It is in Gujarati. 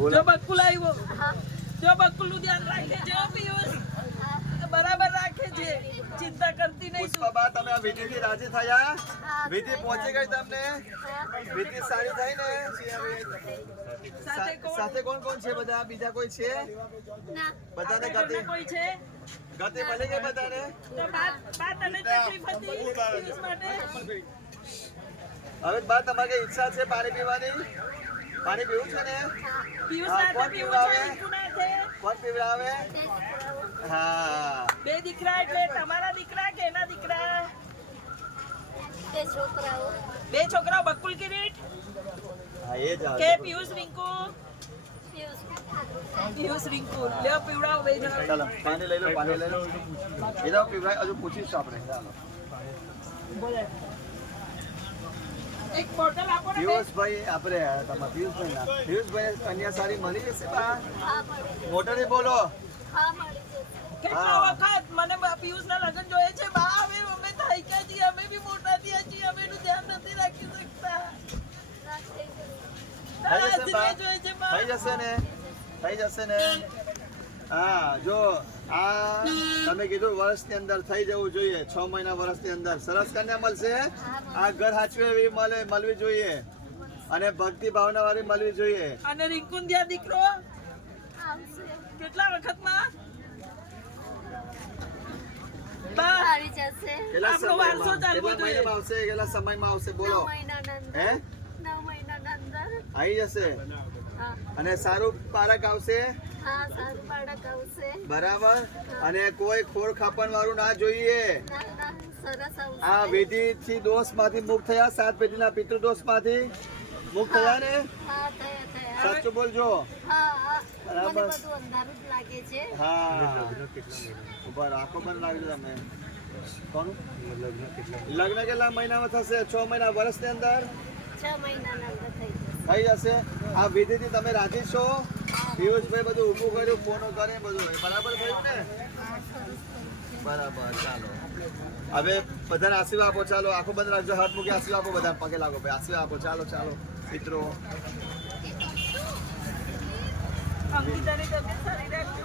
જો બકુલ આવ્યો જો બકુલ નું ધ્યાન રાખે છે પિયુષ બરાબર રાખે છે ચિંતા કરતી નહીં તું બાબા તમે આ વિધિ થી રાજી થયા વિધિ પહોંચી ગઈ તમને વિધિ સારી થઈ ને સાથે કોણ કોણ છે બધા બીજા કોઈ છે બધાને ગતિ કોઈ છે ગતિ મળી ગઈ બધાને તો બા તને તકલીફ હતી પિયુષ માટે હવે બા તમારે કઈ ઈચ્છા છે પાણી પીવાની પાણી પીવું છે ને પિયુષ હા, સાથે કોણ પીવું પીવડાવે? છે રિંકુ નાથે. કોણ પીવડાવે હા બે દીકરા એટલે તમારા દીકરા કે એના દીકરા બે છોકરાઓ બકુલ કિરીટ હા એ જ કે પિયુષ રિંકુ પિયુષ રિંકુ લ્યો પીવડાવો બે જણા ચાલો પાણી લઈ લો એ તો પીવડાય હજુ પૂછીશું આપણે ચાલો એક બોટલ આપો ને બેન. પિયુષભાઈ આપણે તમારા પિયુષભાઈ કન્યા સારી મળી જશે બા મોટરથી બોલો કેટલા વખત મને પિયુષના લગ્ન જોઈએ છે બા હવે અમે થઈ ગયા છીએ અમે બી મોટા થયા છીએ અમે એનું ધ્યાન નથી રાખી શકતા થઈ જશે બા જોઈએ છે બા. થઈ જશે ને હા જો આ તમે કીધું વર્ષની અંદર થઈ જવું જોઈએ 6 મહિના વર્ષની અંદર સરસ કન્યા મળશે આ ઘર હાચવે એવી મળવી જોઈએ અને ભક્તિ ભાવના વાળી મળવી જોઈએ અને રિંકુન ત્યાં દીકરો કેટલા વખતમાં બા કેટલા આપણો વારસો ચાલવો કેટલા જોઈએ. મહિનામાં આવશે કેટલા સમયમાં આવશે બોલો હે આવી જશે અને સારું પારક આવશે બરાબર અને કોઈ ખોર ખાપણ વાળું ના જોઈએ આ વિધિ થી દોષ માંથી મુક્ત થયા 7 પેઢીના પિતૃ દોષ માંથી મુક્ત થયા ને સાચું બોલજો બરાબર હા ઉભા રાખો બંધ રાખજો તમે કોનું લગ્ન કેટલા મહિનામાં થશે 6 મહિના વર્ષની અંદર થઈ જશે આ વિધિથી તમે રાજી છો પિયુષભાઈ બધું ઊભું કર્યું ફોનો કરે બધું બરાબર થયું ને બરાબર ચાલો હવે બધાને આશીર્વાદ આપો ચાલો આખો બંધ રાખજો હાથ મૂકી આશીર્વાદ આપો બધા પગે લાગો ભાઈ આશીર્વાદ આપો ચાલો મિત્રો અંકિતાની તબિયત સારી રાખજો.